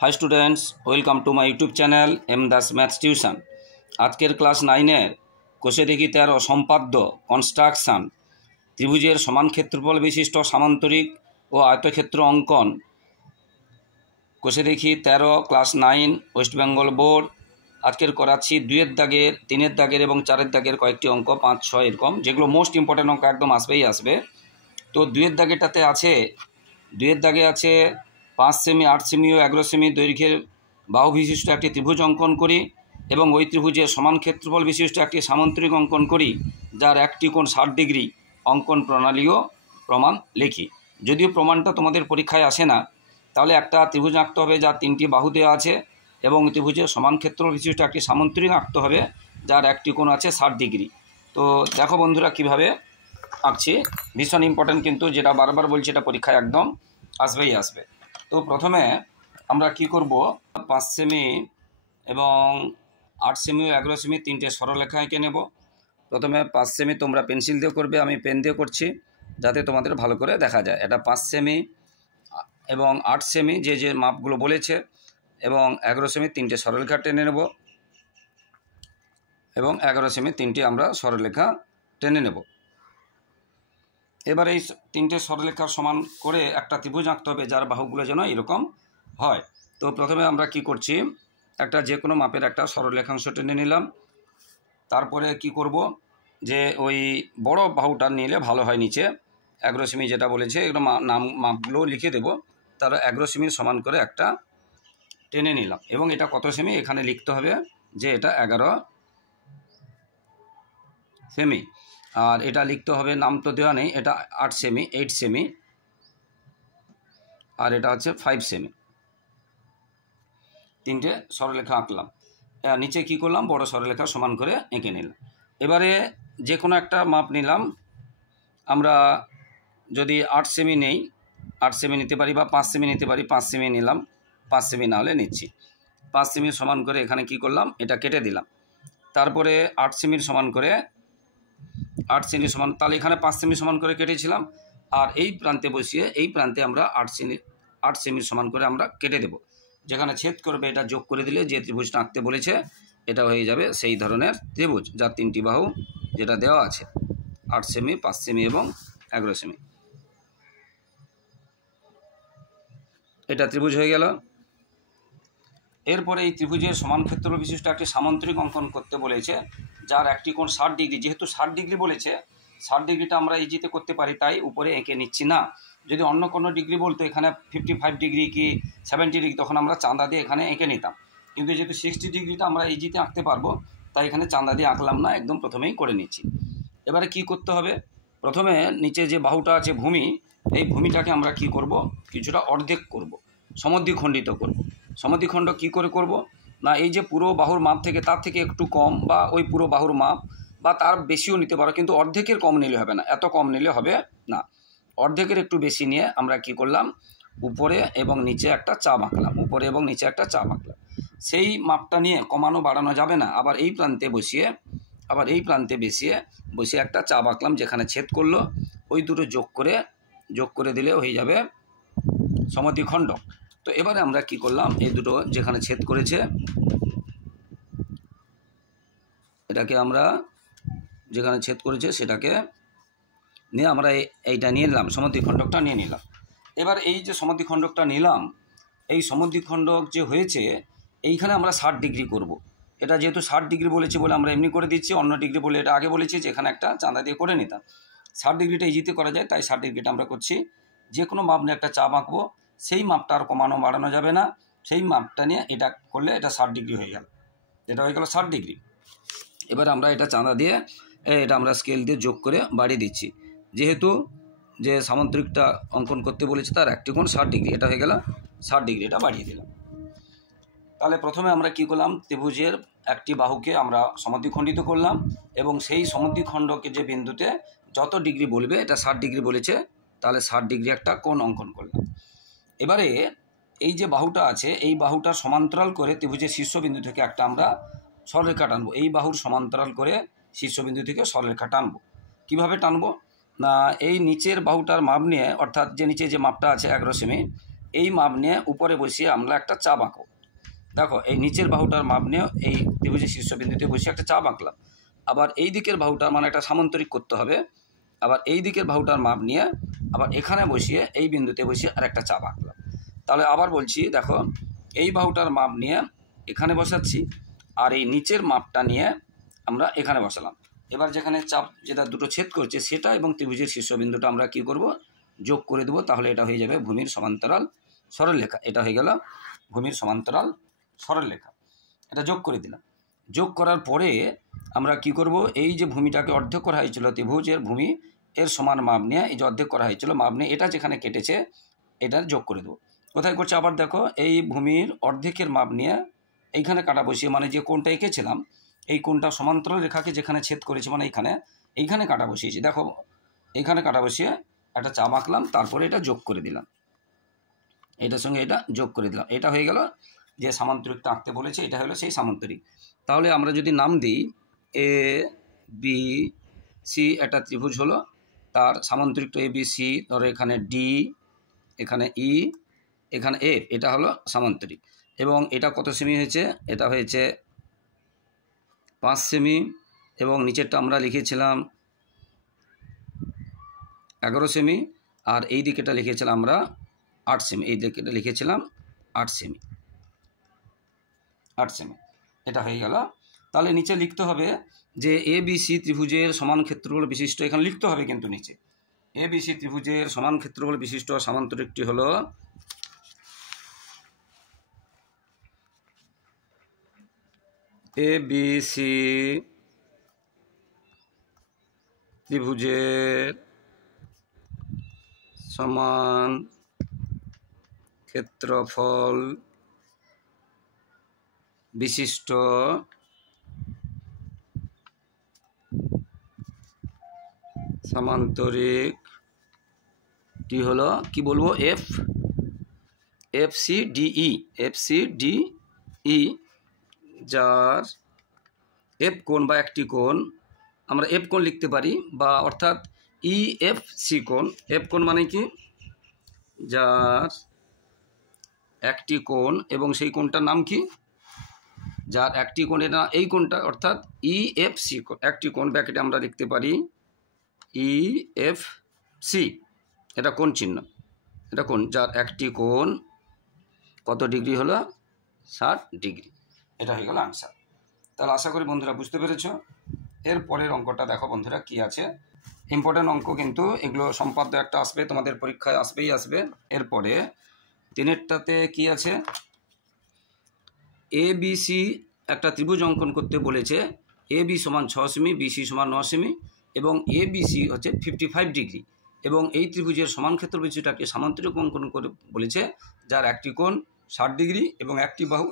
High students welcome to my YouTube channel M Das maths tuition. আজকের class 9-এর কোষে দেখি 13 সম্পাদ্য কনস্ট্রাকশন ত্রিভুজের সমান ক্ষেত্রফল বিশিষ্ট সামান্তরিক ও আয়তক্ষেত্র অঙ্কন কোষে দেখি 13 ক্লাস 9 ওয়েস্ট বেঙ্গল বোর্ড। আজকের করাচ্ছি 2-এর দাগের 3-এর দাগের এবং 4-এর দাগের কয়েকটি অঙ্ক 5-6 এরকম, যেগুলো মোস্ট ইম্পর্টেন্ট অঙ্ক একদম আসবে। তো 2-এর দাগেরটাতে আছে, 2-এর দাগে আছে 5 সেমি 8 সেমি ও 11 সেমি দৈর্ঘ্যের বাহু বিশিষ্ট একটি ত্রিভুজ অঙ্কন করি এবং ওই ত্রিভুজের সমান ক্ষেত্রফল বিশিষ্ট একটি সামান্তরিক অঙ্কন করি যার একটি কোণ 60 ডিগ্রি অঙ্কন প্রণালীও প্রমাণ লিখি। যদিও প্রমাণটা তোমাদের পরীক্ষায় আসে না, তাহলে একটা ত্রিভুজ আঁকতে হবে যার 3টি বাহু দেওয়া আছে এবং ত্রিভুজের সমান ক্ষেত্রফল বিশিষ্ট একটি সামান্তরিক আঁকতে হবে যার একটি কোণ আছে 60 ডিগ্রি। তো দেখো বন্ধুরা কিভাবে আঁকছি, ভীষণ ইম্পর্টেন্ট কিন্তু, যেটা বারবার বলছি এটা পরীক্ষায় একদম আসবে। তো প্রথমে আমরা কি করব, 5 সেমি এবং 8 সেমি ও 11 সেমি 3টে সরলরেখা এঁকে নেব। প্রথমে 5 সেমি তোমরা পেন্সিল দিয়ে করবে, আমি পেন দিয়ে করছি যাতে তোমাদের ভালো করে দেখা যায়। এটা 5 সেমি এবং 8 সেমি যে মাপগুলো বলেছে এবং 11 সেমি 3টে সরলরেখা টেনে নেব এবং 11 সেমি 3টে আমরা সরলরেখা টেনে নেব। এবার এই 3টে সরলরেখার সমান করে একটা ত্রিভুজ আঁকতে হবে যার বাহুগুলো যেন এরকম হয়। তো প্রথমে আমরা কি করছি, একটা যে কোনো মাপের একটা সরলরেখাংশ টেনে নিলাম। তারপরে কি করব, যে ওই বড় বাহুটা নিলে ভালো হয়, নিচে 11 সেমি যেটা বলেছে এগুলো মাপগুলো লিখে দেব। তার 11 সেমির সমান করে একটা টেনে নিলাম এবং এটা কত সেমি এখানে লিখতে হবে যে এটা 11 সেমি। আর এটা লিখতে হবে, নাম তো দেওয়া নেই, এটা 8 সেমি 8 সেমি আর এটা হচ্ছে 5 সেমি। 3টে সরলরেখা আঁকলাম। নিচে কি করলাম, বড় সরলরেখা সমান করে এঁকে নিলাম। এবারে যে কোনো একটা মাপ নিলাম, আমরা যদি 8 সেমি নেই 8 সেমি নিতে পারি বা 5 সেমি নিতে পারি, 5 সেমি নিলাম, 5 সেমি না হলে নিচ্ছি। 5 সেমির সমান করে এখানে কি করলাম, এটা কেটে দিলাম। তারপরে 8 সেমির সমান করে 8 সেমি সমান, তাহলে এখানে 5 সেমি সমান করে কেটেছিলাম আর এই প্রান্তে বসিয়ে এই প্রান্তে আমরা 8 সেমির সমান করে আমরা কেটে দেব। যেখানে ছেদ করবে এটা যোগ করে দিলে যে ত্রিভুজটা আঁকতে বলেছে এটা হয়ে যাবে সেই ধরনের ত্রিভুজ যার 3টি বাহু যেটা দেওয়া আছে, 8 সেমি 5 সেমি এবং 11 সেমি। এটা ত্রিভুজ হয়ে গেল। এরপরে এই ত্রিভুজের সমান ক্ষেত্রফল বিশিষ্ট একটি সামান্তরিক অঙ্কন করতে বলেছে যার একটি কোণ 60 ডিগ্রি। যেহেতু 60 ডিগ্রি বলেছে, 60 ডিগ্রিটা আমরা ইজিতে করতে পারি তাই উপরে এঁকে নিচ্ছি না। যদি অন্য কোনো ডিগ্রি বলতো, এখানে 55 ডিগ্রি কি 70 ডিগ্রি, তখন আমরা চাঁদা দিয়ে এখানে এঁকে নিতাম। কিন্তু যেহেতু 60 ডিগ্রিটা আমরা ইজিতে আঁকতে পারবো তাই এখানে চাঁদা দিয়ে আঁকলাম না, একদম প্রথমেই করে নিচ্ছি। এবারে কি করতে হবে, প্রথমে নিচে যে বাহুটা আছে ভূমি, এই ভূমিটাকে আমরা কি করব, কিছুটা অর্ধেক করব, সমদ্বিখণ্ডিত করব। সমদ্বিখণ্ড কি করে করব না, এই যে পুরো বাহুর মাপ থেকে তার থেকে একটু কম বা ওই পুরো বাহুর মাপ বা তার বেশিও নিতে পারো, কিন্তু অর্ধেকের কম নিলে হবে না, এত কম নিলে হবে না। অর্ধেকের একটু বেশি নিয়ে আমরা কি করলাম, উপরে এবং নিচে একটা চাপ আঁকলাম, উপরে এবং নিচে একটা চাপ আঁকলাম। সেই মাপটা নিয়ে কমানো বাড়ানো যাবে না, আবার এই প্রান্তে বসিয়ে একটা চাপ আঁকলাম, যেখানে ছেদ করলো ওই দুটো যোগ করে দিলে হয়ে যাবে সমদ্বিখণ্ড। তো এবারে আমরা কি করলাম, এই দুটো যেখানে ছেদ করেছে এটাকে আমরা, যেখানে ছেদ করেছে সেটাকে নিয়ে আমরা এইটা নিয়ে নিলাম, সমদ্বিখণ্ডকটা নিয়ে নিলাম। এবার এই যে সমদ্বিখণ্ডকটা নিলাম, এই সমদ্বিখণ্ডক যে হয়েছে এইখানে আমরা 60 ডিগ্রি করব। এটা যেহেতু 60 ডিগ্রি বলেছে বলে আমরা এমনি করে দিচ্ছি, অন্য ডিগ্রি বলে এটা আগে বলেছি যে এখানে একটা চাঁদা দিয়ে করে নিতাম। 60 ডিগ্রিটা ইজিতে করা যায় তাই 60 ডিগ্রিটা আমরা করছি। যে কোনো মাপ নিয়ে একটা চাপ আঁকবো, সেই মাপটা আর কমানো বাড়ানো যাবে না, সেই মাপটা নিয়ে এটা করলে এটা 60 ডিগ্রি হয়ে গেল, এটা হয়ে গেল 60 ডিগ্রি। এবার আমরা এটা চাঁদা দিয়ে এটা আমরা স্কেল দিয়ে যোগ করে বাড়িয়ে দিচ্ছি, যেহেতু যে সামান্তরিকটা অঙ্কন করতে বলেছে তার একটি কোণ 60 ডিগ্রি, এটা হয়ে গেল 60 ডিগ্রি, এটা বাড়িয়ে দিলাম। তাহলে প্রথমে আমরা কি করলাম, ত্রিভুজের একটি বাহুকে আমরা সমদ্বিখণ্ডিত করলাম এবং সেই সমদ্বিখণ্ডকে যে বিন্দুতে যত ডিগ্রি বলবে, এটা 60 ডিগ্রি বলেছে তাহলে 60 ডিগ্রি একটা কোণ অঙ্কন করলাম। এবারে এই যে বাহুটা আছে এই বাহুটা সমান্তরাল করে ত্রিভুজের শীর্ষবিন্দু থেকে একটা আমরা সরলরেখা টানবো, এই বাহুর সমান্তরাল করে শীর্ষবিন্দু থেকে সরলরেখা টানবো। কিভাবে টানবো না, এই নিচের বাহুটার মাপ নিয়ে, অর্থাৎ যে নিচে যে মাপটা আছে 11 সেমি, এই মাপ নিয়ে উপরে বসিয়ে আমরা একটা চাপ আঁকো। দেখো এই নিচের বাহুটার মাপ নিয়ে এই ত্রিভুজের শীর্ষবিন্দুতে বসিয়ে একটা চাপ আঁকলাম। আবার এই দিকের বাহুটা মানে একটা সামান্তরিক করতে হবে। আবার এই দিকের বাহুটার মাপ নিয়ে আবার এখানে বসিয়ে এই বিন্দুতে বসিয়ে আর একটা চাপ আঁকলাম। তাহলে আবার বলছি, দেখো এই বাহুটার মাপ নিয়ে এখানে বসাচ্ছি, আর এই নিচের মাপটা নিয়ে আমরা এখানে বসালাম। এবার যেখানে চাপ যেটা দুটো ছেদ করছে সেটা এবং ত্রিভুজের শীর্ষবিন্দুটা আমরা কি করব, যোগ করে দেবো। তাহলে এটা হয়ে যাবে ভূমির সমান্তরাল সরলরেখা। এটা হয়ে গেল ভূমির সমান্তরাল সরলরেখা। এটা যোগ করে দিলাম। যোগ করার পরে আমরা কি করব, এই যে ভূমিটাকে অর্ধেক করা হয়েছিল ত্রিভুজের ভূমি এর সমান মাপ নিয়ে, এই যে অর্ধেক করা হয়েছিল মাপ নিয়ে এটা যেখানে কেটেছে এটা যোগ করে দেবো। কোথায় করছে, আবার দেখো এই ভূমির অর্ধেকের মাপ নিয়ে এইখানে কাটা বসিয়ে, মানে যে কোণটা এঁকেছিলাম এই কোণটা সমান্তরাল রেখাকে যেখানে ছেদ করেছে মানে এইখানে কাটা বসিয়েছি। দেখো এইখানে কাটা বসিয়ে একটা চাপ আঁকলাম, তারপরে এটা যোগ করে দিলাম, এটার সঙ্গে এটা যোগ করে দিলাম। এটা হয়ে গেল যে সামান্তরিকটা আঁকতে বলেছে, এটা হলো সেই সামান্তরিক। তাহলে আমরা যদি নাম দিই এ বি সি, একটা ত্রিভুজ হলো, তার সামান্তরিকটা এ বি সি, ধরো এখানে ডি, এখানে ই, এখানে এফ, এটা হলো সামান্তরিক। এবং এটা কত সেমি হয়েছে, এটা হয়েছে 5 সেমি, এবং নিচেরটা আমরা লিখেছিলাম 11 সেমি, আর এই দিকেটা লিখেছিলাম আমরা 8 সেমি, এই দিকেটা লিখেছিলাম 8 সেমি, 8 সেমি। এটা হয়ে গেল। তাহলে নিচে লিখতে হবে যে এ বি সি ত্রিভুজের সমান ক্ষেত্রফল বিশিষ্ট, এখানে লিখতে হবে কিন্তু নিচে এ বি সি ত্রিভুজের সমান ক্ষেত্রফল বিশিষ্ট সামান্তরিকটি হলো এ বি সি ত্রিভুজের সমান ক্ষেত্রফল বিশিষ্ট সামান্তরিকটি হলো কি বলবো, এফ সি ডি ই, যার এফ কোণ বা একটি কোণ, আমরা এফ কোণ লিখতে পারি, বা অর্থাৎ ই এফ সি কোণ। এফ কোণ মানে কি, যার একটি কোণ এবং সেই কোণটার নাম কি, যার একটি কোণ, এটা এই কোণটা অর্থাৎ ই এফ সি কোণ, একটি কোণ ব্র্যাকেটে আমরা লিখতে পারি ই এফ সি, এটা কোণ চিহ্ন, এটা কোণ, যার একটি কোণ কত ডিগ্রি হলো, 60 ডিগ্রি। এটা হয়ে গেল আনসার। তাহলে আশা করি বন্ধুরা বুঝতে পেরেছ। এর পরের অঙ্কটা দেখো বন্ধুরা কি আছে, ইম্পর্টেন্ট অঙ্ক কিন্তু এগুলো সম্পাদ্য একটা আসবে, তোমাদের পরীক্ষায় আসবে। এরপরে 3টাতে কি আছে, এ বি সি একটা ত্রিভুজ অঙ্কন করতে বলেছে। এ বি সমান 6 সেমি, বি সি সমান 9 সেমি, এবং এ বি সি হচ্ছে 55 ডিগ্রি, এবং এই ত্রিভুজের সমান ক্ষেত্র বিশিষ্টটাকে সামান্তরিক অঙ্কন করে বলেছে, যার একটি কোণ 60 ডিগ্রি এবং একটি বাহু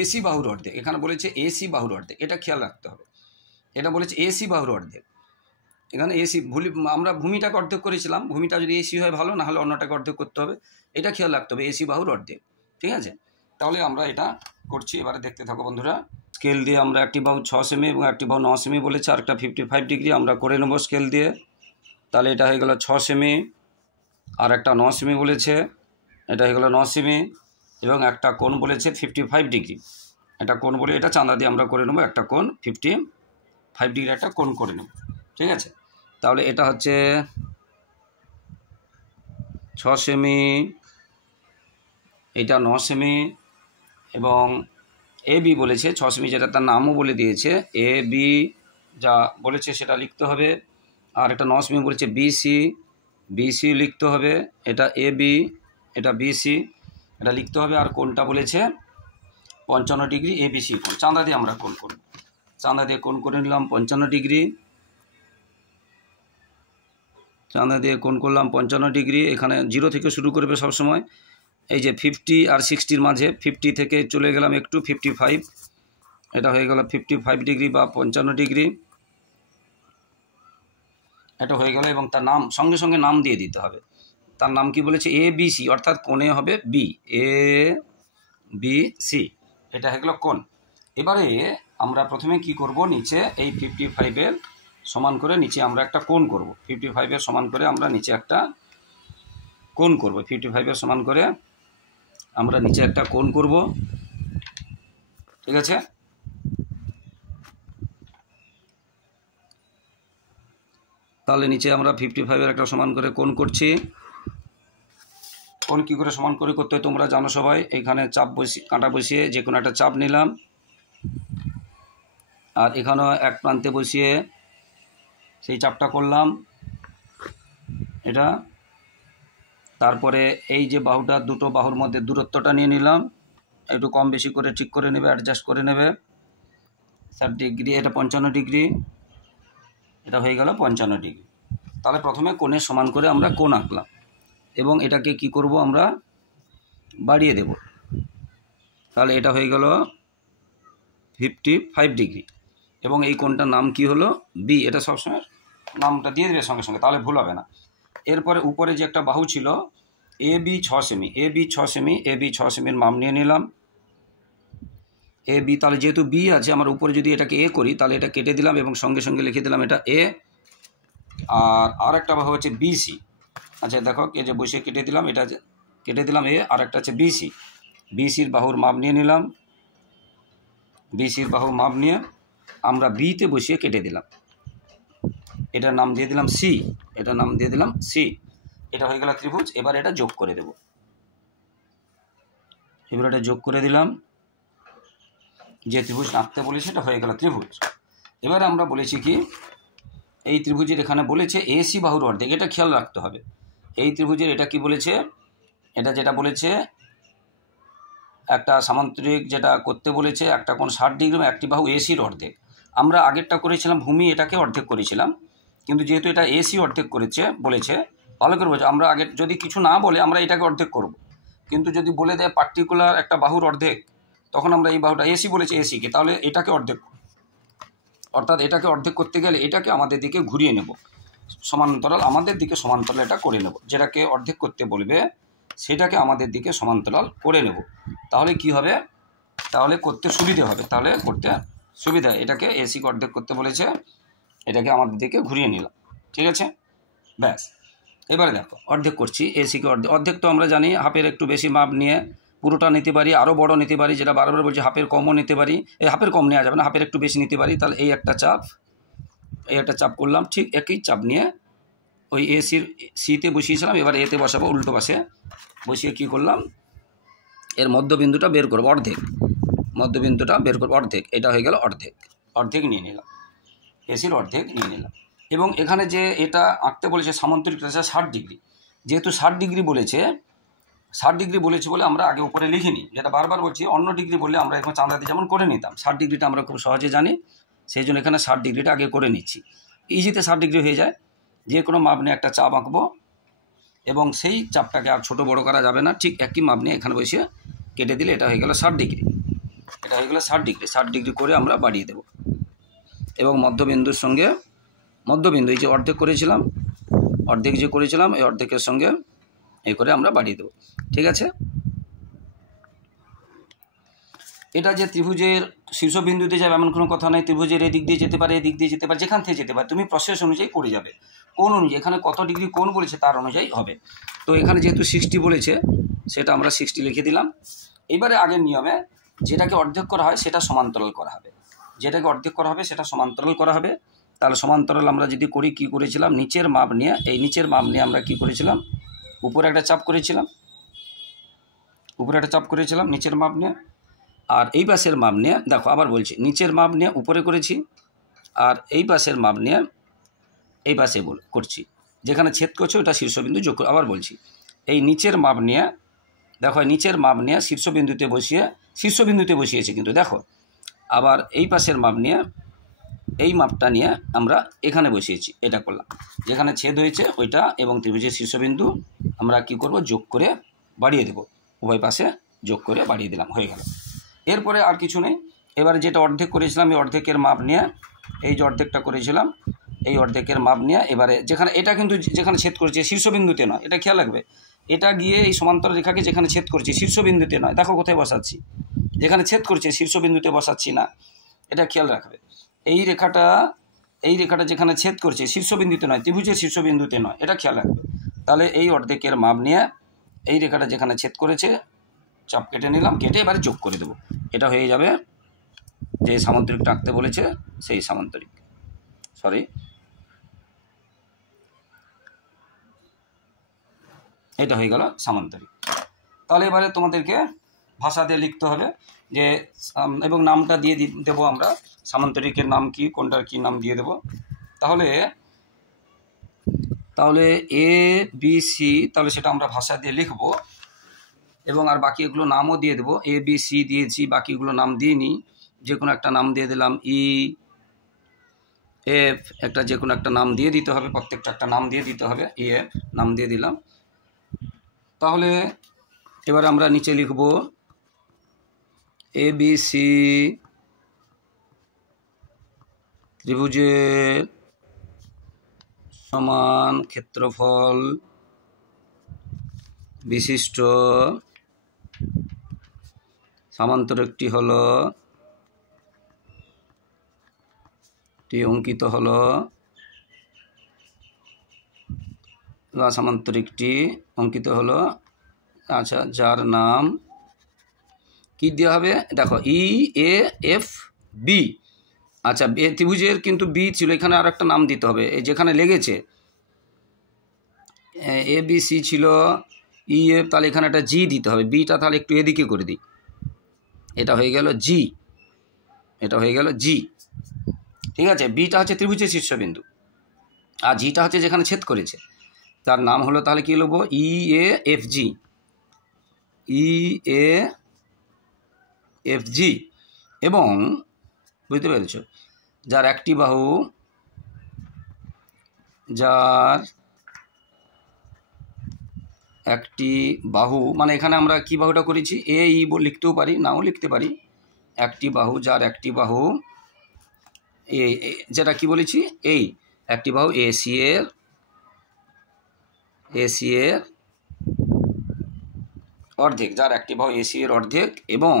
এসি বাহুর অর্ধেক। এখানে বলেছে এসি বাহুর অর্ধেক, এটা খেয়াল রাখতে হবে। এটা বলেছে এসি বাহুর অর্ধেক, এখানে এসি আমরা ভূমিটাকে অর্ধেক করেছিলাম, ভূমিটা যদি এসি হয় ভালো, না হলে অন্যটাকে অর্ধেক করতে হবে, এটা খেয়াল রাখতে হবে, এসি বাহুর অর্ধেক। ঠিক আছে, তাহলে আমরা এটা করছি, এবারে দেখতে থাকো বন্ধুরা। স্কেল দিয়ে আমরা একটি বাহু 6 সেমি এবং একটি বাহু 9 সেমি বলেছে, আর একটা 55 ডিগ্রি আমরা করে নেব স্কেল দিয়ে। তাহলে এটা হয়ে গেল 6 সেমি, আর একটা 9 সেমি বলেছে, এটা হয়ে গেল 9 সেমি, এবং একটা কোণ বলেছে 55 ডিগ্রি, এটা কোণ বলে এটা চাঁদা দিয়ে আমরা করে নেব, একটা কোণ 55 ডিগ্রি একটা কোণ করে নেব। ঠিক আছে, তাহলে এটা হচ্ছে 6 সেমি, এটা 9 সেমি, এবং এ বি বলেছে 6 সেমি, যেটা তার নামও বলে দিয়েছে এ বি, যা বলেছে সেটা লিখতে হবে। আর একটা 9 সেমি বলেছে বিসি লিখতে হবে, এটা এ বি, এটা বিসি, এটা লিখতে হবে। আর কোণটা বলেছে 55 ডিগ্রি এবিসি কোণ, চাঁদা দিয়ে আমরা কোণ করব, চাঁদা দিয়ে কোণ করে নিলাম 55 ডিগ্রি, চাঁদা দিয়ে কোণ করলাম 55 ডিগ্রি। এখানে 0 থেকে শুরু করবে সবসময়, এই যে 50 আর 60-র মাঝে 50 থেকে চলে গেলাম একটু 55, এটা হয়ে গেল 55 ডিগ্রি বা 55 ডিগ্রি, এটা হয়ে গেল। এবং তার নাম সঙ্গে সঙ্গে নাম দিয়ে দিতে হবে, তার নাম কি বলেছে এ বি সি, অর্থাৎ কোণে হবে বি, এ বি সি, এটা হয়ে গেল কোণ। এবারে আমরা প্রথমে কি করব, নিচে এই 55-এর সমান করে নিচে আমরা একটা কোণ করব, 55-এর সমান করে আমরা নিচে একটা কোণ করব। 55-এর সমান করে আমরা নিচে একটা কোণ করব, ঠিক আছে। তাহলে নিচে আমরা 55-এর একটা সমান করে কোণ করছি। কোণ কী করে সমান করে করতে হয় তোমরা জানো সবাই। এইখানে চাপ বসিয়ে, কাঁটা বসিয়ে যে কোনো একটা চাপ নিলাম, আর এখানেও এক প্রান্তে বসিয়ে সেই চাপটা করলাম এটা। তারপরে এই যে বাহুটা, দুটো বাহুর মধ্যে দূরত্বটা নিয়ে নিলাম, একটু কম বেশি করে ঠিক করে নেবে, অ্যাডজাস্ট করে নেবে। 60 ডিগ্রি, এটা 55 ডিগ্রি, এটা হয়ে গেল 55 ডিগ্রি। তাহলে প্রথমে কোণের সমান করে আমরা কোণ আঁকলাম এবং এটাকে কি করব, আমরা বাড়িয়ে দেব। তাহলে এটা হয়ে গেল 55 ডিগ্রি এবং এই কোণটার নাম কি হলো, বি। এটা সবসময় নামটা দিয়ে দেবে সঙ্গে সঙ্গে, তাহলে ভুল হবে না। এরপরে উপরে যে একটা বাহু ছিল A B 6 semi, A B 6 semi, A B 6 সেমির মাপ নিয়ে নিলাম। এ বি, তাহলে যেহেতু বি আছে আমার উপরে, যদি এটাকে এ করি তাহলে এটা কেটে দিলাম এবং সঙ্গে সঙ্গে লিখে দিলাম এটা এ। আর একটা বাহু হচ্ছে বিসি। আচ্ছা দেখো, এই যে বসে কেটে দিলাম, এটা কেটে দিলাম এ, আর একটা হচ্ছে বিসি। বিসির বাহুর মাপ নিয়ে নিলাম, বিসির বাহুর মাপ নিয়ে আমরা বিতে বসিয়ে কেটে দিলাম। এটার নাম দিয়ে দিলাম সি, এটার নাম দিয়ে দিলাম সি। এটা হয়ে গেল ত্রিভুজ। এবার এটা যোগ করে দেব, এবার এটা যোগ করে দিলাম। যে ত্রিভুজ আঁকতে বলেছে এটা হয়ে গেল ত্রিভুজ। এবারে আমরা বলেছি কি, এই ত্রিভুজের এখানে বলেছে এসি বাহুর অর্ধেক, এটা খেয়াল রাখতে হবে। এই ত্রিভুজের এটা কি বলেছে, এটা যেটা বলেছে একটা সামান্তরিক যেটা করতে বলেছে, একটা কোণ 60 ডিগ্রি, একটি বাহু এসির অর্ধেক। আমরা আগেরটা করেছিলাম ভূমি, এটাকে অর্ধেক করেছিলাম, কিন্তু যেহেতু এটা এসি অর্ধেক করেছে বলেছে, ভালো করে বলছে, আমরা আগে যদি কিছু না বলে আমরা এটাকে অর্ধেক করব, কিন্তু যদি বলে দেয় পার্টিকুলার একটা বাহুর অর্ধেক, তখন আমরা এই বাহুটা এসি বলেছে এসিকে, তাহলে এটাকে অর্ধেক, অর্থাৎ এটাকে অর্ধেক করতে গেলে এটাকে আমাদের দিকে ঘুরিয়ে নেব, সমান্তরাল আমাদের দিকে সমান্তরাল এটা করে নেব। যেটাকে অর্ধেক করতে বলবে সেটাকে আমাদের দিকে সমান্তরাল করে নেব। তাহলে কি হবে, তাহলে করতে সুবিধে হবে, তাহলে করতে সুবিধা। এটাকে এসিকে অর্ধেক করতে বলেছে, এটাকে আমাদের দিকে ঘুরিয়ে নিলাম, ঠিক আছে, ব্যাস। এবারে দেখো অর্ধেক করছি, এসিকে অর্ধেক। অর্ধেক তো আমরা জানি হাফের একটু বেশি মাপ নিয়ে পুরোটা নিতে পারি, আরও বড় নিতে পারি, যেটা বারবার বলছি হাফের কমও নিতে পারি। এই হাফের কম নেওয়া যাবে না, হাফের একটু বেশি নিতে পারি। তাহলে এই একটা চাপ, এই একটা চাপ করলাম, ঠিক একই চাপ নিয়ে ওই এসির সিতে বসিয়েছিলাম, এবার এতে বসাবো উল্টো পাশে বসিয়ে কী করলাম, এর মধ্যবিন্দুটা বের করবো, অর্ধেক মধ্যবিন্দুটা বের করবো, অর্ধেক। এটা হয়ে গেল অর্ধেক, অর্ধেক নিয়ে নিলাম, এসির অর্ধেক নিয়ে নিলাম। এবং এখানে যে এটা আঁকতে বলেছে সামান্তরিক রেখা 60 ডিগ্রি, যেহেতু 60 ডিগ্রি বলেছে, 60 ডিগ্রি বলেছে বলে আমরা আগে উপরে লিখিনি, যেটা বারবার বলছি, অন্য ডিগ্রি বললে আমরা এখন চাঁদাতে যেমন করে নিতাম, 60 ডিগ্রিটা আমরা খুব সহজে জানি, সেই জন্য এখানে 60 ডিগ্রিটা আগে করে নিচ্ছি। ইজিতে 60 ডিগ্রি হয়ে যায়। যে কোনো মাপ নিয়ে একটা চাপ আঁকবো এবং সেই চাপটাকে আর ছোটো বড়ো করা যাবে না, ঠিক একই মাপ নিয়ে এখানে বসিয়ে কেটে দিলে এটা হয়ে গেল 60 ডিগ্রি, এটা হয়ে গেল 60 ডিগ্রি। 60 ডিগ্রি করে আমরা বাড়িয়ে দেব এবং মধ্যবিন্দুর সঙ্গে, মধ্যবিন্দু এই যে অর্ধেক করেছিলাম, অর্ধেক যে করেছিলাম এই অর্ধেকের সঙ্গে এই করে আমরা বাড়িয়ে দেব, ঠিক আছে। এটা যে ত্রিভুজের শীর্ষবিন্দুতে যাবে এমন কোনো কথা নেই, ত্রিভুজের এদিক দিয়ে যেতে পারে, এদিক দিয়ে যেতে পারে, যেখান থেকে যেতে পারে, তুমি প্রসেস অনুযায়ী করে যাবে, কোন অনুযায়ী, এখানে কত ডিগ্রি কোণ বলেছে তার অনুযায়ী হবে। তো এখানে যেহেতু 60 বলেছে সেটা আমরা 60 লিখে দিলাম। এবারে আগের নিয়মে যেটাকে অর্ধেক করা হয় সেটা সমান্তরাল করা হবে, যেটাকে অর্ধেক করা হবে সেটা সমান্তরাল করা হবে। তাহলে সমান্তরাল আমরা যদি করি, কী করেছিলাম, নিচের মাপ নিয়ে, এই নিচের মাপ নিয়ে আমরা কী করেছিলাম, উপরে একটা চাপ করেছিলাম, উপরে একটা চাপ করেছিলাম নিচের মাপ নিয়ে, আর এই পাশের মাপ নিয়ে, দেখো আবার বলছি, নিচের মাপ নিয়ে উপরে করেছি, আর এই পাশের মাপ নিয়ে এই পাশে করছি, যেখানে ছেদ করছে ওটা শীর্ষবিন্দু যোগ করে। আবার বলছি, এই নিচের মাপ নিয়ে, দেখো নিচের মাপ নিয়ে শীর্ষবিন্দুতে বসিয়ে, শীর্ষবিন্দুতে বসিয়েছি কিন্তু দেখো, আবার এই পাশের মাপ নিয়ে, এই মাপটা নিয়ে আমরা এখানে বসিয়েছি, এটা করলাম, যেখানে ছেদ হয়েছে ওইটা এবং ত্রিভুজের শীর্ষবিন্দু আমরা কি করব, যোগ করে বাড়িয়ে দেব, উভয় পাশে যোগ করে বাড়িয়ে দিলাম, হয়ে গেল। এরপরে আর কিছু নেই। এবারে যেটা অর্ধেক করেছিলাম এই অর্ধেকের মাপ নিয়ে, এই যে অর্ধেকটা করেছিলাম এই অর্ধেকের মাপ নিয়ে, এবারে যেখানে এটা কিন্তু যেখানে ছেদ করেছে শীর্ষবিন্দুতে নয়, এটা খেয়াল রাখবে, এটা গিয়ে এই সমান্তরাল রেখাকে যেখানে ছেদ করছে শীর্ষবিন্দুতে নয়, দেখো কোথায় বসাচ্ছি, যেখানে ছেদ করছে শীর্ষবিন্দুতে বসাচ্ছি না, এটা খেয়াল রাখবে। এই রেখাটা যেখানে ছেদ করছে শীর্ষবিন্দুতে নয়, ত্রিভুজের শীর্ষবিন্দুতে নয়, এটা খেয়াল রাখবে। তাহলে এই অর্ধেকের মাপ নিয়ে এই রেখাটা যেখানে ছেদ করেছে চাপ কেটে নিলাম, কেটে এবারে যোগ করে দেবো। এটা হয়ে যাবে যে সামান্তরিকটা আঁকতে বলেছে সেই সামান্তরিক। এটা হয়ে গেল সামান্তরিক। তাহলে এবারে তোমাদেরকে ভাষা দিয়ে লিখতে হবে যে, এবং নামটা দিয়ে দেবো আমরা, সামান্তরিকের নাম কি, কোনটার কি নাম দিয়ে দেব। তাহলে এ বি সি, তাহলে সেটা আমরা ভাষা দিয়ে লিখব, এবং আর বাকি এগুলো নামও দিয়ে দেবো। এ বি সি দিয়েছি, বাকিগুলো নাম দিইনি, যে কোনো একটা নাম দিয়ে দিলাম। ই এফ একটা যে কোনো একটা নাম দিয়ে দিতে হবে, প্রত্যেকটা একটা নাম দিয়ে দিতে হবে। ই এফ নাম দিয়ে দিলাম। তাহলে এবার আমরা নিচে লিখব এ বি সি ত্রিভুজের সমান ক্ষেত্রফল বিশিষ্ট সামান্তরিকটি হলো, অঙ্কিত হলো, সামান্তরিকটি অঙ্কিত হলো, আচ্ছা, যার নাম কি দেওয়া হবে, দেখো ই এ এফ বি। আচ্ছা, ত্রিভুজের কিন্তু বি ছিল, এখানে আর একটা নাম দিতে হবে, এই যেখানে লেগেছে এ বি সি ছিল ই এফ, তাহলে এখানে একটা জি দিতে হবে। বিটা তাহলে একটু এদিকে করে দিই, এটা হয়ে গেল জি, এটা হয়ে গেল জি। ঠিক আছে, বিটা হচ্ছে ত্রিভুজের শীর্ষবিন্দু, আর জিটা হচ্ছে যেখানে ছেদ করেছে, তার নাম হলো, তাহলে কী লিখব, ই A F G, E A F G. এবং বুঝতে পেরেছ, যার একটি বাহু, যার একটি বাহু, মানে এখানে আমরা কি বাহুটা করেছি, এ ই লিখতেও পারি, নাও লিখতে পারি। একটি বাহু, যার একটি বাহু, যেটা কি বলেছি, এই একটি বাহু এসি এর অর্ধেক, যার একটি বাহু এসি এর অর্ধেক, এবং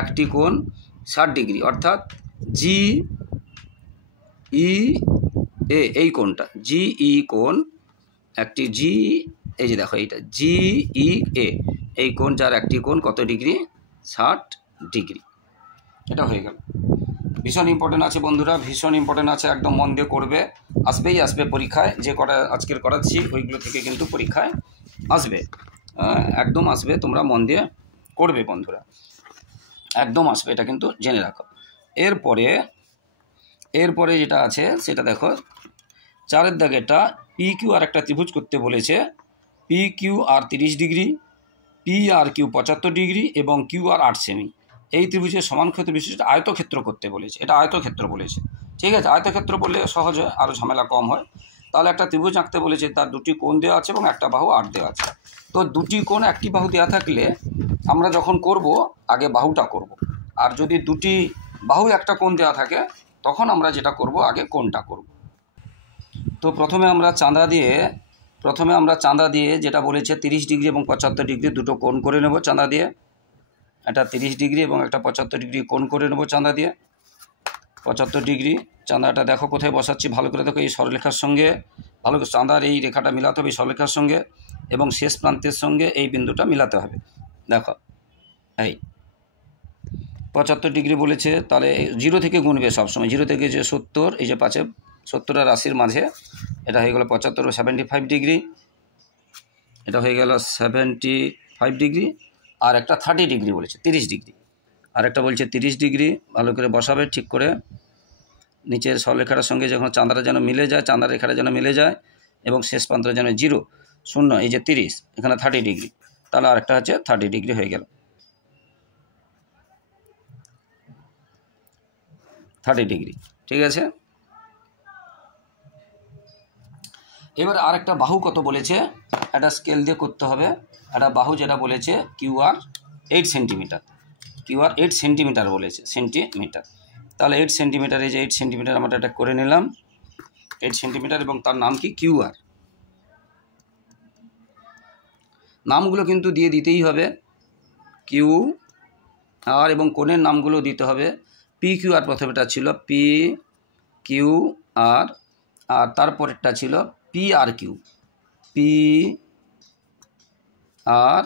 একটি কোণ 60 ডিগ্রি, অর্থাৎ জি ই এ, এই কোণটা জি ই কোণ, একটি জি, এই যে দেখো এইটা জি ই এ, এই কোণ, যার একটি কোণ কত ডিগ্রি, 60 ডিগ্রি। এটা হয়ে গেল। ভীষণ ইম্পর্টেন্ট আছে বন্ধুরা, ভীষণ ইম্পর্টেন্ট আছে, একদম মন দিয়ে করবে, আসবে পরীক্ষায়। যে কটা আজকের করাচ্ছি ওইগুলো থেকে কিন্তু পরীক্ষায় আসবে, একদম আসবে, তোমরা মন দিয়ে করবে বন্ধুরা, একদম আসবে, এটা কিন্তু জেনে রাখো। এরপরে যেটা আছে সেটা দেখো, 4 দাগেরটা পি কিউ আর একটা ত্রিভুজ করতে বলেছে, P Q R 30 degree, P R Q 75 degree, এবং কিউ আর 8 সেমি। এই ত্রিভুজের সমান ক্ষেত্র বিশিষ্ট আয়তক্ষেত্র করতে বলেছে, এটা আয়তক্ষেত্র বলেছে। ঠিক আছে, আয়তক্ষেত্র বললে সহজ হয়, আরও ঝামেলা কম হয়। তাহলে একটা ত্রিভুজ আঁকতে বলেছে, তার দুটি কোণ দেওয়া আছে এবং একটা বাহু 8 দেওয়া আছে। তো দুটি কোণ একটি বাহু দেওয়া থাকলে আমরা যখন করব আগে বাহুটা করব, আর যদি দুটি বাহু একটা কোণ দেওয়া থাকে তখন আমরা যেটা করব আগে কোণটা করব। তো প্রথমে আমরা চাঁদা দিয়ে যেটা বলেছে 30 ডিগ্রি এবং 75 ডিগ্রি দুটো কোণ করে নেব চাঁদা দিয়ে। এটা 30 ডিগ্রি এবং একটা 75 ডিগ্রি কোণ করে নেব চাঁদা দিয়ে। 75 ডিগ্রি চাঁদাটা দেখো কোথায় বসাচ্ছি, ভালো করে দেখো, এই সরলরেখার সঙ্গে ভালো করে চাঁদার এই রেখাটা মিলাতে হবে এই সরলরেখার সঙ্গে, এবং শেষ প্রান্তের সঙ্গে এই বিন্দুটা মিলাতে হবে। দেখো এই 75 ডিগ্রি বলেছে, তাহলে 0 থেকে গুনবে সবসময়, 0 থেকে যে 70, এই যে 70 আর 80 মাঝে, এটা হয়ে গেল 75 ও 75 ডিগ্রি, এটা হয়ে গেল 75 ডিগ্রি। আর একটা 30 ডিগ্রি বলেছে, 30 ডিগ্রি, আর একটা বলছে 30 ডিগ্রি। ভালো করে বসাবে ঠিক করে, নিচের সরলরেখাটার সঙ্গে যখন চাঁদাটা যেন মিলে যায়, চাঁদার রেখাটা যেন মিলে যায়, এবং শেষ প্রান্তটা যেন 0 শূন্য, এই যে 30, এখানে 30 ডিগ্রি, তাহলে আরেকটা হচ্ছে 30 ডিগ্রি হয়ে গেল, 30 ডিগ্রি। ঠিক আছে, এবার আরেকটা বাহু কত বলেছে, একটা স্কেল দিয়ে করতে হবে। একটা বাহু যেটা বলেছে কিউআর 8 সেন্টিমিটার, কিউআর 8 সেন্টিমিটার বলেছে, সেন্টিমিটার। তাহলে 8 সেন্টিমিটার, এই যে 8 সেন্টিমিটার আমরা এটা করে নিলাম, 8 সেন্টিমিটার, এবং তার নাম কি, কিউআর। নামগুলো কিন্তু দিয়ে দিতেই হবে, কিউ আর, এবং কোণের নামগুলো দিতে হবে। পি কিউ আর প্রথমেটা ছিল পি কিউ আর আর তারপরেরটা ছিল P R Q, P R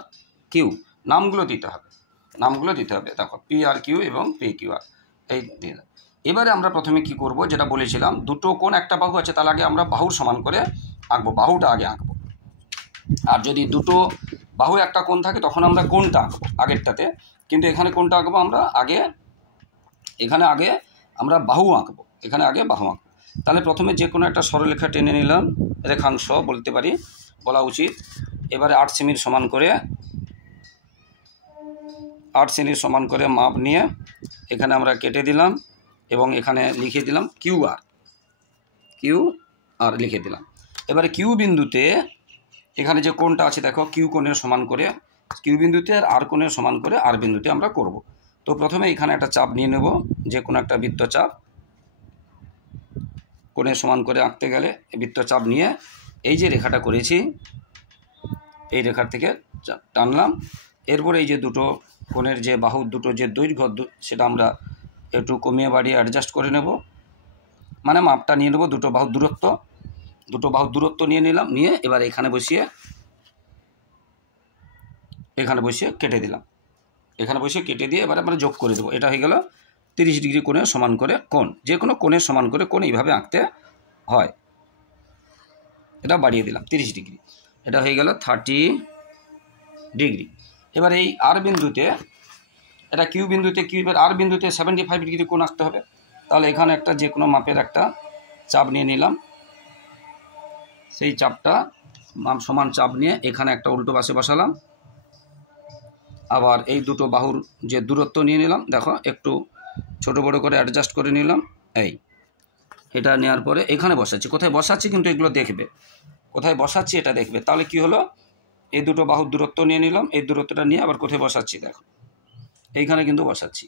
Q. নামগুলো দিতে হবে, নামগুলো দিতে হবে। দেখো পি আর কিউ এবং পি কিউ আর, এই দিন। এবারে আমরা প্রথমে কি করব, যেটা বলেছিলাম দুটো কোণ একটা বাহু আছে, তার আগে আমরা বাহুর সমান করে আঁকবো, বাহুটা আগে আঁকবো। আর যদি দুটো বাহু একটা কোণ থাকে তখন আমরা কোণটা আঁকবো আগেরটাতে, কিন্তু এখানে কোণটা আঁকবো আমরা আগে, এখানে আগে আমরা বাহু আঁকবো, এখানে আগে বাহু আঁকবো। তাহলে প্রথমে যে কোনো একটা সরলরেখা টেনে নিলাম, রেখাংশ বলতে পারি, বলা উচিত। এবারে 8 সেমির সমান করে 8 সেমির সমান করে মাপ নিয়ে এখানে আমরা কেটে দিলাম এবং এখানে লিখে দিলাম কিউ আর লিখে দিলাম। এবারে কিউ বিন্দুতে এখানে যে কোণটা আছে দেখো, কিউ কোণের সমান করে কিউ বিন্দুতে আর কোণের সমান করে আর বিন্দুতে আমরা করব। তো প্রথমে এখানে একটা চাপ নিয়ে নেব, যে কোনো একটা বৃত্তচাপ কোণের সমান করে আঁকতে গেলে বৃত্তচাপ নিয়ে এই যে রেখাটা করেছি এই রেখার থেকে টানলাম। এরপরে এই যে দুটো কোণের যে বাহুর দুটো যে দৈর্ঘ্য সেটা আমরা একটু কমিয়ে বাড়িয়ে অ্যাডজাস্ট করে নেব, মানে মাপটা নিয়ে নেব দুটো বাহুর দূরত্ব নিয়ে নিলাম, নিয়ে এবার এখানে বসিয়ে কেটে দিলাম, এখানে বসিয়ে কেটে দিয়ে এবার আমরা যোগ করে দেবো। এটা হয়ে গেল 30 ডিগ্রি কোণের সমান করে কোণ। যে কোনো কোণের সমান করে কোণ এইভাবে আঁকতে হয়। এটা বাড়িয়ে দিলাম 30 ডিগ্রি, এটা হয়ে গেল 30 ডিগ্রি। এবার এই আর বিন্দুতে, এটা কিউ বিন্দুতে, কিউবের আর বিন্দুতে 75 ডিগ্রি কোণ আঁকতে হবে। তাহলে এখানে একটা যে কোনো মাপের একটা চাপ নিয়ে নিলাম, সেই চাপটা সমান চাপ নিয়ে এখানে একটা উল্টো পাশে বসালাম। আবার এই দুটো বাহুর যে দূরত্ব নিয়ে নিলাম, দেখো একটু ছোট বড় করে অ্যাডজাস্ট করে নিলাম। এটা নেওয়ার পরে এখানে বসাচ্ছি, কোথায় বসাচ্ছি কিন্তু এগুলো দেখবে, কোথায় বসাচ্ছি এটা দেখবে। তাহলে কি হলো, এই দুটো বাহুর দূরত্ব নিয়ে নিলাম, এই দূরত্বটা নিয়ে আবার কোথায় বসাচ্ছি দেখো, এইখানে কিন্তু বসাচ্ছি,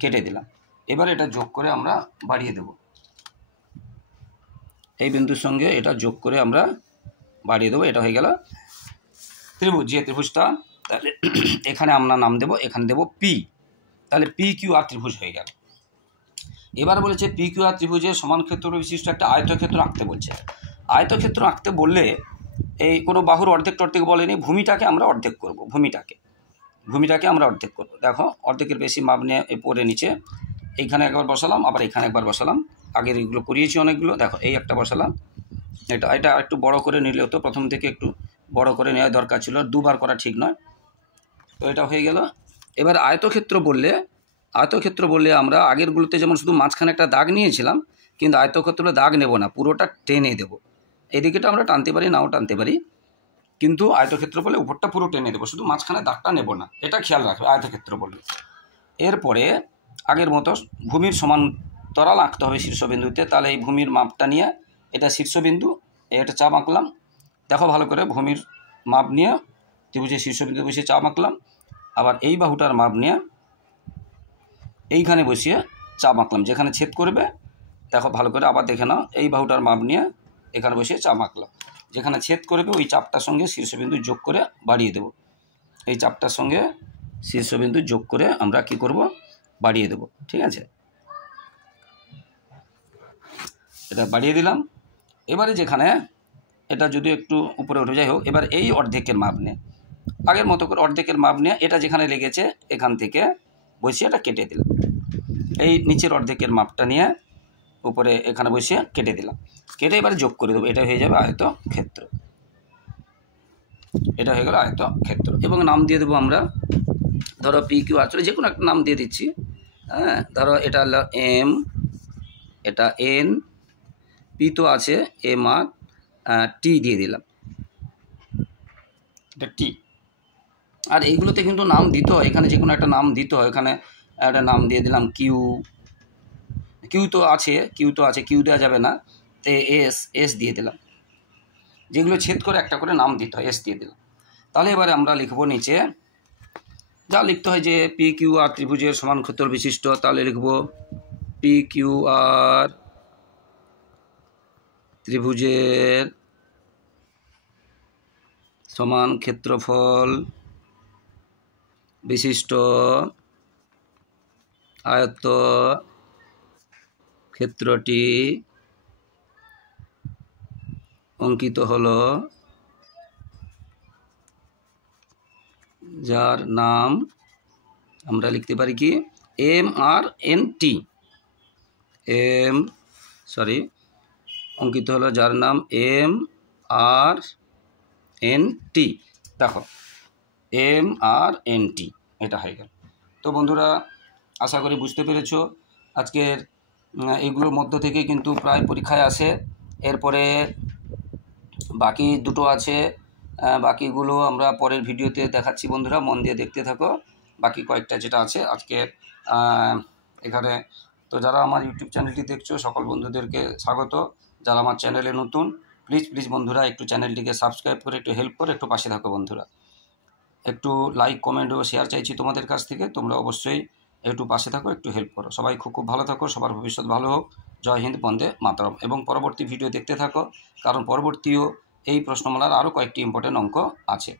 কেটে দিলাম। এবার এটা যোগ করে আমরা বাড়িয়ে দেব, এই বিন্দুর সঙ্গে এটা যোগ করে আমরা বাড়িয়ে দেবো। এটা হয়ে গেল ত্রিভুজ, যে ত্রিভুজটা। তাহলে এখানে আমরা নাম দেব, এখানে দেব পি, তাহলে পি কিউ আর ত্রিভুজ হয়ে গেল। এবার বলেছে পি কিউ আর ত্রিভুজের সমান ক্ষেত্র বিশিষ্ট একটা আয়তক্ষেত্র আঁকতে বলছে। আয়তক্ষেত্র আঁকতে বললে এই কোনো বাহুর অর্ধেক বলেনি, ভূমিটাকে আমরা অর্ধেক করব, ভূমিটাকে আমরা অর্ধেক করব। দেখো অর্ধেকের বেশি মাপ নিয়ে পরে নিচে এইখানে একবার বসালাম, আবার এখানে একবার বসালাম, আগের এগুলো করিয়েছি অনেকগুলো। দেখো এই একটা বসালাম, এটা একটু বড় করে নিলে হতো, প্রথম থেকে একটু বড় করে নেওয়া দরকার ছিল, দুবার করা ঠিক নয়। তো এটা হয়ে গেল। এবার আয়তক্ষেত্র বললে আমরা আগেরগুলোতে যেমন শুধু মাঝখানে একটা দাগ নিয়েছিলাম, কিন্তু আয়তক্ষেত্রে দাগ নেব না, পুরোটা টেনে দেবো। এদিকেটা আমরা টানতে পারি, নাও টানতে পারি, কিন্তু আয়তক্ষেত্র বলে উপরটা পুরো টেনে দেবো, শুধু মাঝখানে দাগটা নেব না, এটা খেয়াল রাখবে আয়তক্ষেত্র বললে। এরপরে আগের মতো ভূমির সমান্তরাল আঁকতে হবে শীর্ষবিন্দুতে। তাহলে এই ভূমির মাপটা নিয়ে এটা শীর্ষবিন্দু, এটা চাপ আঁকলাম। দেখো ভালো করে, ভূমির মাপ নিয়ে ত্রিভুজের শীর্ষবিন্দু বসিয়ে চাপ আঁকলাম। আবার এই বাহুটার মাপ নিয়ে এইখানে বসিয়ে চাপ আঁকলাম, যেখানে ছেদ করবে দেখো ভালো করে, আবার দেখে নাও, এই বাহুটার মাপ নিয়ে এখানে বসিয়ে চাপ আঁকলাম, যেখানে ছেদ করবে ওই চাপটার সঙ্গে শীর্ষবিন্দু যোগ করে বাড়িয়ে দেব। এই চাপটার সঙ্গে শীর্ষবিন্দু যোগ করে আমরা কি করব, বাড়িয়ে দেব। ঠিক আছে, এটা বাড়িয়ে দিলাম। এবারে যেখানে এটা যদি একটু উপরে উঠে যাই হোক, এবার এই অর্ধেকের মাপ নিয়ে আগের মতো করে অর্ধেকের মাপ নিয়ে এটা যেখানে লেগেছে এখান থেকে বসিয়ে এটা কেটে দিলাম। এই নিচের অর্ধেকের মাপটা নিয়ে উপরে এখানে বসিয়ে কেটে দিলাম, কেটে এবারে যোগ করে দেবো। এটা হয়ে যাবে আয়তক্ষেত্র, এটা হয়ে গেল আয়তক্ষেত্র। এবং নাম দিয়ে দেবো আমরা, ধরো পি কিউ আর, যে কোনো একটা নাম দিয়ে দিচ্ছি। হ্যাঁ, ধরো এটা হলো এম, এটা এন, পি তো আছে, এম আর টি দিয়ে দিলাম, এটা টি। আর এইগুলোতে কিন্তু নাম দিতে হয়, এখানে যে কোনো একটা নাম দিতে হয়। এখানে একটা নাম দিয়ে দিলাম কিউ তো আছে, কিউ দেওয়া যাবে না, তে এস দিয়ে দিলাম। যেগুলো ছেদ করে একটা করে নাম দিতে হয়, এস দিয়ে দিলাম। তাহলে এবারে আমরা লিখবো নিচে যা লিখতে হয়, যে পি কিউ আর ত্রিভুজের সমান ক্ষেত্র বিশিষ্ট। তাহলে লিখবো পি কিউ আর ত্রিভুজের সমান ক্ষেত্রফল বিশিষ্ট আয়তক্ষেত্রটি অঙ্কিত হলো যার নাম আমরা লিখতে পারি কি MRNT অঙ্কিত হলো যার নাম MRNT। দেখো MRNT এটা হয়ে গেল। তো বন্ধুরা আশা করি বুঝতে পেরেছো। আজকের এইগুলোর মধ্য থেকে কিন্তু প্রায় পরীক্ষায় আসে। এরপরে বাকি দুটো আছে, বাকিগুলো আমরা পরের ভিডিওতে দেখাচ্ছি বন্ধুরা, মন দিয়ে দেখতে থাকো। বাকি কয়েকটা যেটা আছে আজকে এখানে। তো যারা আমার ইউটিউব চ্যানেলটি দেখছো সকল বন্ধুদেরকে স্বাগত। যারা আমার চ্যানেলে নতুন প্লিজ বন্ধুরা একটু চ্যানেলটিকে সাবস্ক্রাইব করে একটু হেল্প করে একটু পাশে থাকো বন্ধুরা। একটু লাইক কমেন্ট ও শেয়ার চাইছি তোমাদের কাছ থেকে। তোমরা অবশ্যই একটু পাশে থাকো, একটু হেল্প করো। সবাই খুব ভালো থাকো, সবার ভবিষ্যৎ ভালো হোক। জয় হিন্দ, বন্দে মাতরম। এবং পরবর্তী ভিডিও দেখতে থাকো, কারণ পরবর্তীও এই প্রশ্নমালার আরও কয়েকটি ইম্পর্টেন্ট অঙ্ক আছে।